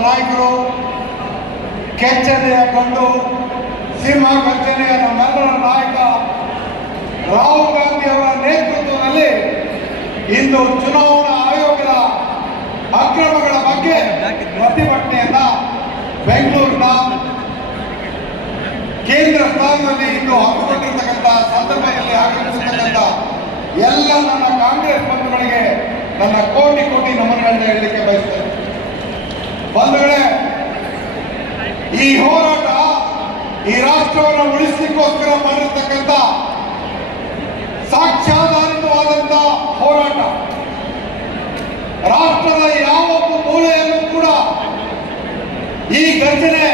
ನಾಯಕರು ಕೆಚ್ಚನೆಯ ಕಂಡು ಸಿಂಹ ಗರ್ಜನೆಯ ನಮ್ಮೆಲ್ಲರ ನಾಯಕ ರಾಹುಲ್ ಗಾಂಧಿ ಅವರ ನೇತೃತ್ವದಲ್ಲಿ ಇಂದು ಚುನಾವಣಾ ಆಯೋಗದ ಅಕ್ರಮಗಳ ಬಗ್ಗೆ ಪ್ರತಿಭಟನೆಯನ್ನ ಬೆಂಗಳೂರಿನ ಕೇಂದ್ರ ಸ್ಥಾನದಲ್ಲಿ ಇಂದು ಹಮ್ಮಿಕೊಂಡಿರ್ತಕ್ಕಂಥ ಸಂದರ್ಭದಲ್ಲಿ ಆಗಮಿಸಿರ್ತಕ್ಕಂಥ ಎಲ್ಲ ನನ್ನ ಕಾಂಗ್ರೆಸ್ ಬಂಧುಗಳಿಗೆ ನನ್ನ ಕೋಟಿ ಕೋಟಿ ನಮನಗಳನ್ನ ಹೇಳಲಿಕ್ಕೆ ಬಯಸ್ತೇನೆ ಬಂಧುಗಳೇ ಈ ಹೋರಾಟ ಈ ರಾಷ್ಟ್ರವನ್ನು ಉಳಿಸಲಿಕ್ಕೋಸ್ಕರ ಮಾಡಿರ್ತಕ್ಕಂಥ ಸಾಕ್ಷ್ಯಾಧಾರಿತವಾದಂಥ ಹೋರಾಟ. ರಾಷ್ಟ್ರದ ಯಾವ ಮೂಲೆಯಲ್ಲೂ ಕೂಡ ಈ ಘಟನೆ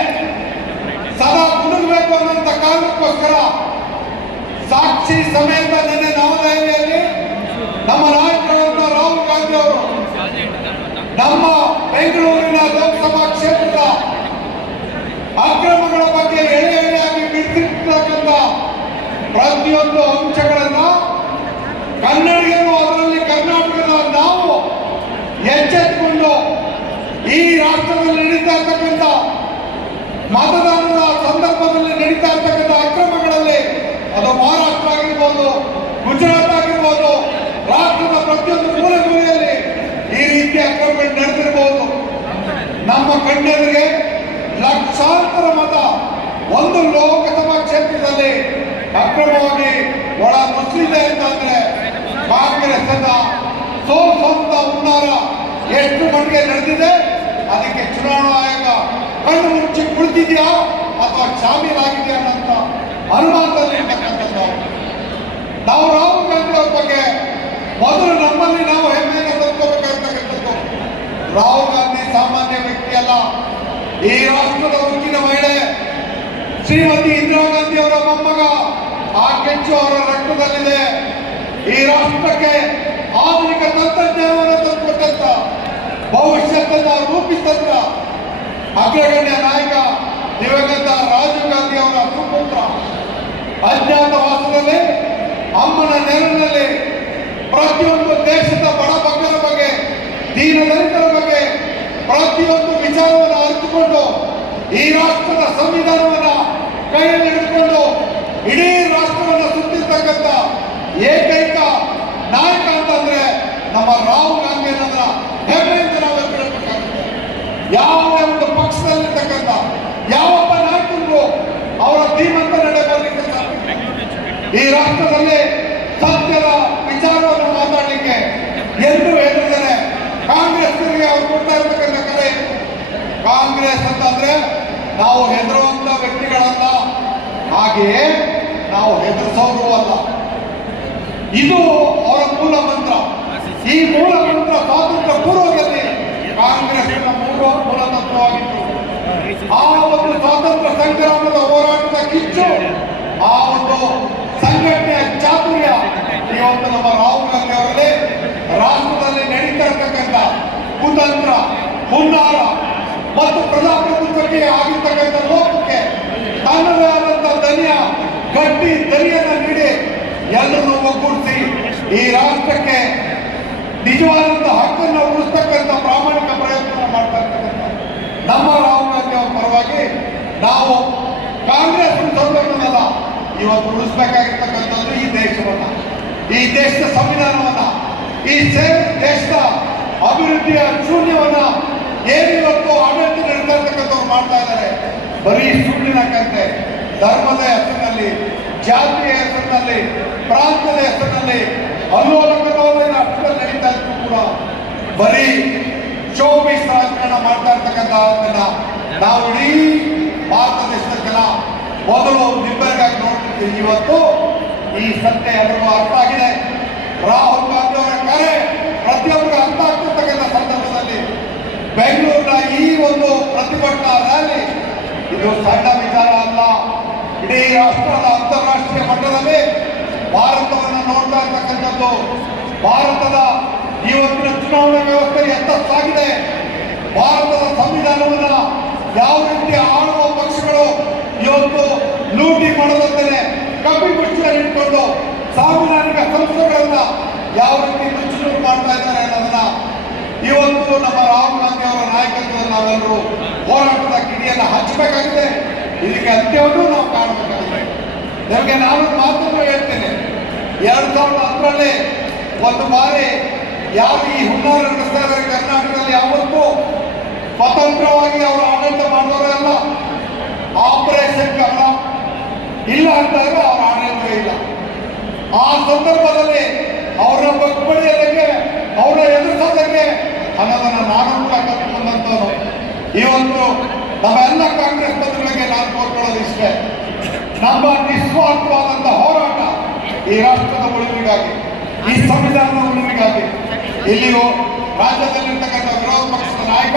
ಸದಾ ಮುಳುಗಬೇಕು ಅನ್ನೋಂಥ ಕಾರಣಕ್ಕೋಸ್ಕರ ಸಾಕ್ಷಿ ಸಮೇತ ನಿನ್ನೆ ನವದೆಹಲಿಯಲ್ಲಿ ನಮ್ಮ ನಾಯಕರಾದ ರಾಹುಲ್ ಗಾಂಧಿ ಅವರು ನಮ್ಮ ಬೆಂಗಳೂರಿನ ಲೋಕಸಭಾ ಕ್ಷೇತ್ರದ ಅಕ್ರಮಗಳ ಬಗ್ಗೆ ಎಳೆ ಎಳೆಯಾಗಿ ಬಿಡಿಸಿರ್ತಕ್ಕಂಥ ಪ್ರತಿಯೊಂದು ಅಂಶಗಳನ್ನ ಕನ್ನಡಿಗರು ಅದರಲ್ಲಿ ಕರ್ನಾಟಕದ ನಾವು ಎಚ್ಚೆತ್ತುಕೊಂಡು ಈ ರಾಷ್ಟ್ರದಲ್ಲಿ ನಡೀತಾ ಇರ್ತಕ್ಕಂಥ ಮತದಾನದ ಸಂದರ್ಭದಲ್ಲಿ ನಡೀತಾ ಇರ್ತಕ್ಕಂಥ ಅಕ್ರಮಗಳಲ್ಲಿ ಅದು ಮಹಾರಾಷ್ಟ್ರ ಆಗಿರ್ಬೋದು ಗುಜರಾತ್ ಆಗಿರ್ಬೋದು ರಾಷ್ಟ್ರದ ಪ್ರತಿಯೊಂದು ಮೂಲೆ ಮೂಲೆಯಲ್ಲಿ ಈ ರೀತಿಯ ಅಕ್ರಮಗಳು ನಡೆದಿರಬಹುದು. ನಮ್ಮ ಕಣ್ಣೆದುರಿಗೆ ಲಕ್ಷಾಂತರ ಮತ ಒಂದು ಲೋಕಸಭಾ ಕ್ಷೇತ್ರದಲ್ಲಿ ಅಕ್ರಮವಾಗಿ ಒಳ ಮುಸ್ಲಿದೆ ಅಂತಂದ್ರೆ ಕಾಂಗ್ರೆಸ್ ಸ್ವಂತ ಉನ್ನಾರ ಎಷ್ಟು ಮಟ್ಟಿಗೆ ನಡೆದಿದೆ, ಅದಕ್ಕೆ ಚುನಾವಣಾ ಆಯೋಗ ಕಣ್ಣು ಮುಚ್ಚಿ ಕುಳಿತಿದೆಯಾ ಅಥವಾ ಶಾಮೀಲಾಗಿದೆಯಾ ಅನ್ನೋಂಥ ಅನುಮಾನದಲ್ಲಿ ಇರ್ತಕ್ಕಂಥದ್ದು ನಾವು ರಾಹುಲ್ ಗಾಂಧಿ ಅವ್ರ ಬಗ್ಗೆ ಮೊದಲು ನಮ್ಮಲ್ಲಿ ನಾವು ಹೆಮ್ಮೆಯನ್ನು ತಂದ್ಕೋಬೇಕಾಗ್ತಕ್ಕಂಥದ್ದು ರಾಹುಲ್ ಗಾಂಧಿ ಸಾಮಾನ್ಯ ವ್ಯಕ್ತಿ ಅಲ್ಲ ಈ ರಾಷ್ಟ್ರದ ಉಕ್ಕಿನ ಮಹಿಳೆ, ಶ್ರೀಮತಿ ಇಂದಿರಾ ಗಾಂಧಿ ಅವರ ಮೊಮ್ಮಗ. ಆ ಕೆಂಚು ಅವರ ರಕ್ತದಲ್ಲಿದೆ. ಈ ರಾಷ್ಟ್ರಕ್ಕೆ ಆಧುನಿಕ ತಂತ್ರಜ್ಞಾನವನ್ನು ತಂದುಕೊಟ್ಟಂತ ಭವಿಷ್ಯತನ್ನ ರೂಪಿಸಿದಂತ ಅಗ್ರಗಣ್ಯ ನಾಯಕ ದಿವಂಗತ ರಾಜೀವ್ ಗಾಂಧಿ ಅವರ ಸುಪುತ್ರ. ಅಜ್ಞಾತವಾಸದಲ್ಲಿ, ಅಮ್ಮನ ನೆರಳಿನಲ್ಲಿ ಪ್ರತಿಯೊಂದು ದೇಶದ ಬಡ ಬಗ್ಗರ ಬಗ್ಗೆ, ದೀನ ದಲಿತರ ಬಗ್ಗೆ ಪ್ರತಿಯೊಂದು ವಿಚಾರವನ್ನು ಅರಿತುಕೊಂಡು ಈ ರಾಷ್ಟ್ರದ ಸಂವಿಧಾನವನ್ನ ಕೈಯಲ್ಲಿ ಹಿಡಿದುಕೊಂಡು ಇಡೀ ರಾಷ್ಟ್ರವನ್ನು ಸುತ್ತಿರ್ತಕ್ಕಂಥ ಏಕೈಕ ನಾಯಕ ಅಂತಂದ್ರೆ ನಮ್ಮ ರಾಹುಲ್ ಗಾಂಧಿ ಅನ್ನೋದ್ರ ಹೆಮ್ಮೆಯಿಂದ ನಾವು ಹೇಳ್ಬೇಕಾಗುತ್ತೆ ಯಾವುದೇ ಒಂದು ಪಕ್ಷದಲ್ಲಿರ್ತಕ್ಕಂಥ ಯಾವೊಬ್ಬ ನಾಯಕರು ಅವರ ಧೀಮಂತ ನಡೆ ಬರಲಿಕ್ಕೆ ಈ ರಾಷ್ಟ್ರದಲ್ಲಿ ಸತ್ಯದ ವಿಚಾರವನ್ನು ಮಾತಾಡಲಿಕ್ಕೆ ಎಲ್ಲರೂ ಹೇಳಿದ್ದಾರೆ. ಕಾಂಗ್ರೆಸ್ ಅವ್ರು ಕೊಡ್ತಾ ಇರ್ತಕ್ಕಂಥ ಕರೆ ಕಾಂಗ್ರೆಸ್ ಅಂತಂದ್ರೆ ನಾವು ಹೆದರುವಂತ ವ್ಯಕ್ತಿಗಳಲ್ಲ. ಹಾಗೆಯೇ ನಾವು ಹೆದರಿಸೋರು ಅಲ್ಲ. ಇದು ಅವರ ಮೂಲ ಮಂತ್ರ. ಈ ಮೂಲ ಮಂತ್ರ ಸ್ವಾತಂತ್ರ್ಯ ಪೂರ್ವದಲ್ಲಿ ಕಾಂಗ್ರೆಸ್ನ ಮೂಲ ಮೂಲ ತತ್ವವಾಗಿತ್ತು ಆ ಒಂದು ಸ್ವಾತಂತ್ರ್ಯ ಸಂಗ್ರಾಮದ ಹೋರಾಟದ ಕಿಚ್ಚು, ಆ ಒಂದು ಇವತ್ತು ನಮ್ಮ ರಾಹುಲ್ ಗಾಂಧಿ ಅವರಲ್ಲಿ. ರಾಷ್ಟ್ರದಲ್ಲಿ ನಡೀತಾ ಇರ್ತಕ್ಕಂಥ ಕುತಂತ್ರ, ಹುನ್ನಾರ ಮತ್ತು ಪ್ರಜಾಪ್ರಭುತ್ವಕ್ಕೆ ಆಗಿರ್ತಕ್ಕಂಥ ಲೋಕಕ್ಕೆ ತನ್ನದೇ ಆದಂಥ ದನಿಯ ಗಟ್ಟಿ ದನಿಯನ್ನ ನೀಡಿ ಎಲ್ಲರನ್ನೂ ಒಗ್ಗೂಡಿಸಿ ಈ ರಾಷ್ಟ್ರಕ್ಕೆ ನಿಜವಾದಂಥ ಹಕ್ಕನ್ನು ಉಳಿಸ್ತಕ್ಕಂಥ ಪ್ರಾಮಾಣಿಕ ಪ್ರಯತ್ನ ಮಾಡ್ತಾ ಇರ್ತಕ್ಕಂಥ ನಮ್ಮ ರಾಹುಲ್ ಗಾಂಧಿ ಅವರ ಪರವಾಗಿ ನಾವು ಕಾಂಗ್ರೆಸ್ ಉಳಿಸೋದನ್ನಲ್ಲ ಇವತ್ತು ಉಳಿಸ್ಬೇಕಾಗಿರ್ತಕ್ಕಂಥದ್ದು ಈ ದೇಶವನ್ನ. ಈ ದೇಶದ ಸಂವಿಧಾನವನ್ನ, ಈ ದೇಶದ ಅಭಿವೃದ್ಧಿಯ ಶೂನ್ಯವನ್ನ ಏನು ಇವತ್ತು ಆಡಳಿತ ಇರ್ತಕ್ಕಂಥವ್ರು ಮಾಡ್ತಾ ಇದ್ದಾರೆ. ಬರೀ ಸುಳ್ಳಿನ ಕಂತೆ. ಧರ್ಮದ ಹೆಸರಿನಲ್ಲಿ, ಜಾತಿಯ ಹೆಸರಿನಲ್ಲಿ ಪ್ರಾಂತದ ಹೆಸರಿನಲ್ಲಿ ಅಲ್ಲೋಲ ಕಲ್ಲೋಲ ರಾಷ್ಟ್ರದಲ್ಲಿ ನಡೀತಾ ಇದ್ರು ಕೂಡ ಬರೀ ಶೋಭೀಸ್ ರಾಜಕಾರಣ ಮಾಡ್ತಾ ಇರ್ತಕ್ಕಂಥದ್ದನ್ನ ನಾವು ಇಡೀ ಭಾರತ ದೇಶದ ಜನ ಮೊದಲು ನಿಬ್ಬರಿಗಾಗಿ ನೋಡ್ತಿದ್ದೀವಿ ಇವತ್ತು ಈ ಸತ್ಯ ಎಲ್ಲರಿಗೂ ಅರ್ಥ ಆಗಿದೆ. ರಾಹುಲ್ ಗಾಂಧಿ ಅವರ ಕರೆ ಪ್ರತಿಯೊಬ್ಬರಿಗೂ ಅರ್ಥ ಆಗ್ತಿರ್ತಕ್ಕಂಥ ಸಂದರ್ಭದಲ್ಲಿ ಬೆಂಗಳೂರಿನ ಈ ಒಂದು ಪ್ರತಿಭಟನಾ ರ್ಯಾಲಿ ಇದು ಸಣ್ಣ ವಿಚಾರ ಅಲ್ಲ. ಇಡೀ ರಾಷ್ಟ್ರದ ಅಂತಾರಾಷ್ಟ್ರೀಯ ಮಟ್ಟದಲ್ಲಿ ಭಾರತವನ್ನು ನೋಡ್ತಾ ಇರ್ತಕ್ಕಂಥದ್ದು. ಭಾರತದ ಇವತ್ತಿನ ಚುನಾವಣಾ ವ್ಯವಸ್ಥೆ ಎಂತ ಸಾಗಿದೆ. ಭಾರತದ ಸಂವಿಧಾನವನ್ನ ಯಾವ ರೀತಿ ಆಳುವ ಪಕ್ಷಗಳು ಇವತ್ತು ಲೂಟಿ ಮಾಡೋದಂತೆ ಕಪ್ಪಿ ಮುಷ್ಟಿಯಲ್ಲಿ ಇಟ್ಕೊಂಡು ಸಾಂವಿಧಾನಿಕ ಸಂಸ್ಥೆಗಳನ್ನ ಯಾವ ರೀತಿ ನುಚ್ಚುನೂರು ಮಾಡ್ತಾ ಇದ್ದಾರೆ ಅನ್ನೋದನ್ನ ಇವತ್ತು ನಮ್ಮ ರಾಹುಲ್ ಗಾಂಧಿ ಅವರ ನಾಯಕತ್ವದಲ್ಲಿ ನಾವೆಲ್ಲರೂ ಹೋರಾಟದ ಕಿಡಿಯನ್ನು ಹಚ್ಚಬೇಕಾಗಿದೆ. ಇದಕ್ಕೆ ಅಂತ್ಯವನ್ನು ನಾವು ಕಾಣಬೇಕಾಗಿದೆ ನಮಗೆ ನಾನು ಮಾತನ್ನು ಹೇಳ್ತೇನೆ. ಎರಡು ಸಾವಿರದ ಹತ್ತರಲ್ಲಿ ಒಂದು ಬಾರಿ ಯಾವ ಈ ಹುನ್ನಾರ ನಡೆಸ್ತಾ ಇದ್ದಾರೆ ಕರ್ನಾಟಕದಲ್ಲಿ ಯಾವತ್ತೂ ಸ್ವತಂತ್ರವಾಗಿ ಅವರು ಆಡಳಿತ ಮಾಡೋರಲ್ಲ ಆಪರೇಷನ್ ಕಮಲ ಇಲ್ಲ ಅಂತಂದ್ರೆ ಅವ್ರ ಆಡಳಿತ ಇಲ್ಲ. ಆ ಸಂದರ್ಭದಲ್ಲಿ ಅವರ ಬಗ್ಬಡಿಯೋದಕ್ಕೆ ಅವರ ಎದುರಿಸೋದಕ್ಕೆ ಅನ್ನೋದನ್ನು ನಾನು ಕೂಡ ಕಲ್ತ್ಕೊಂಡಂತವನು ಇವತ್ತು ನಮ್ಮೆಲ್ಲ ಕಾಂಗ್ರೆಸ್ ಪತ್ರಗಳಿಗೆ ನಾನು ಕೋರ್ಕೊಳ್ಳೋದು ಇಷ್ಟೇ. ನಮ್ಮ ನಿಸ್ವಾರ್ಥವಾದಂತ ಹೋರಾಟ ಈ ರಾಷ್ಟ್ರದ ಉಳಿವಿಗಾಗಿ ಈ ಸಂವಿಧಾನದ ಉಳಿವಿಗಾಗಿ ಇಲ್ಲಿಯೂ ರಾಜ್ಯದಲ್ಲಿರ್ತಕ್ಕಂಥ ವಿರೋಧ ಪಕ್ಷದ ನಾಯಕ,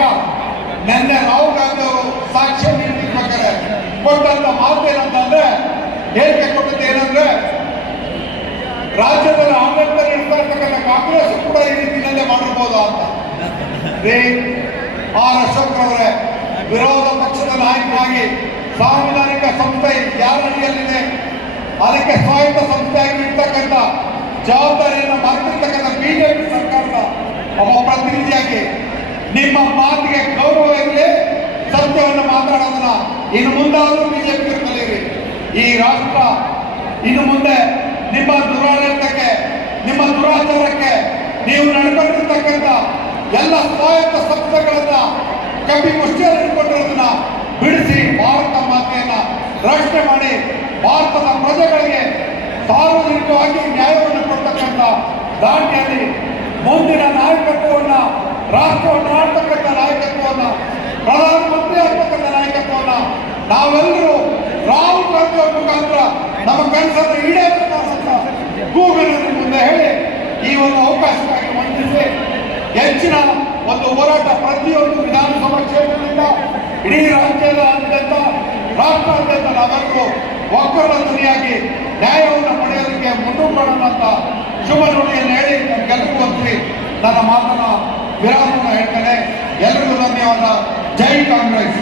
ನಿನ್ನೆ ರಾಹುಲ್ ಗಾಂಧಿ ಅವರು ಸಾಕ್ಷ್ಯ ನೀಡಿರ್ಬೇಕಾದ್ರೆ ಕೊಟ್ಟಂತ ಮಾತೇನಂತಂದ್ರೆ ಹೇಳಿಕೆ ಕೊಟ್ಟದ್ದು ಏನಂದ್ರೆ, ರಾಜ್ಯದಲ್ಲಿ ಅಂಬೇಡ್ಕರ್ ನಡೆಸ್ತಾ ಇರ್ತಕ್ಕಂಥ ಕಾಂಗ್ರೆಸ್ ಕೂಡ ಈ ರೀತಿಯಲ್ಲೇ ಮಾಡಿರ್ಬೋದಾ ಅಂತ. ರೀ ಆರ್ ಅಶೋಕ್ ಅವರೇ ವಿರೋಧ ಪಕ್ಷದ ನಾಯಕನಾಗಿ ಸಾಂವಿಧಾನಿಕ ಸಂಸ್ಥೆ ಯಾರ ಅಡಿಯಲ್ಲಿದೆ ಅದಕ್ಕೆ ಸ್ವಾಯತ್ತ ಸಂಸ್ಥೆಯಾಗಿ ಇರ್ತಕ್ಕಂಥ ಜವಾಬ್ದಾರಿಯನ್ನು ಮರೆತಿರ್ತಕ್ಕಂಥ ಬಿಜೆಪಿ ಸರ್ಕಾರದ ಒಬ್ಬ ಪ್ರತಿನಿಧಿಯಾಗಿ ನಿಮ್ಮ ಮಾತಿಗೆ ಗೌರವ ಇರಲಿ, ಸತ್ಯವನ್ನು ಮಾತಾಡೋದನ್ನ ಇನ್ನು ಮುಂದಾದರೂ ಬಿಜೆಪಿ ಈ ರಾಷ್ಟ್ರ ಇನ್ನು ಮುಂದೆ ನಿಮ್ಮ ದುರಾಡಳಿತಕ್ಕೆ, ನಿಮ್ಮ ದುರಾಚಾರಕ್ಕೆ ನೀವು ನಡ್ಕೊಂಡಿರ್ತಕ್ಕಂಥ ಎಲ್ಲ ಸ್ವಾಯತ್ತ ಸಂಸ್ಥೆಗಳನ್ನ ಕಮ್ಮಿ ಮುಷ್ಟಿಯಲ್ಲಿ ಇಟ್ಕೊಂಡಿರೋದನ್ನ ಬಿಡಿಸಿ ಭಾರತ ಮಾತೆಯನ್ನ ರಕ್ಷಣೆ ಮಾಡಿ ಭಾರತದ ಪ್ರಜೆಗಳಿಗೆ ಸಾರ್ವಜನಿಕವಾಗಿ ನ್ಯಾಯವನ್ನು ಕೊಡ್ತಕ್ಕಂಥ ದಾಟಿಯಲ್ಲಿ ಮುಂದಿನ ನಾಯಕತ್ವವನ್ನ, ರಾಷ್ಟ್ರವನ್ನು ಆಡ್ತಕ್ಕಂಥ ನಾಯಕತ್ವವನ್ನ, ಪ್ರಧಾನಮಂತ್ರಿ ಆಗ್ತಕ್ಕಂಥ ನಾಯಕತ್ವವನ್ನ ನಾವೆಲ್ಲರೂ ರಾಹುಲ್ ಗಾಂಧಿ ಅವ್ರ ಮುಖಾಂತರ ನಮ್ಮ ಕನಸನ್ನು ಈಡೇರಿಸೋಣ ಕೂಗಲಿನ ಮುಂದೆ ಹೇಳಿ ಈ ಒಂದು ಅವಕಾಶಕ್ಕಾಗಿ ವಂದಿಸಿ ಹೆಚ್ಚಿನ ಒಂದು ಹೋರಾಟ ಪ್ರತಿಯೊಂದು ವಿಧಾನಸಭಾ ಕ್ಷೇತ್ರದಿಂದ ಇಡೀ ರಾಜ್ಯದಾದ್ಯಂತ ರಾಷ್ಟ್ರಾದ್ಯಂತ ನಾವೆಲ್ಲರೂ ಒಕ್ಕರ ಧ್ವನಿಯಾಗಿ ನ್ಯಾಯವನ್ನು ಪಡೆಯೋದಕ್ಕೆ ಮುಂದೂಡೋಣ ಅಂತ ಶುಭ ನುಡಿಯನ್ನು ಹೇಳಿ ಗೆಲುವು ಒಂದ್ರಿ ನನ್ನ ಮಾತನ್ನ ವಿರಾಮವನ್ನು ಹೇಳ್ತೇನೆ. ಎಲ್ಲರಿಗೂ ಧನ್ಯವಾದ. ಜೈ ಕಾಂಗ್ರೆಸ್.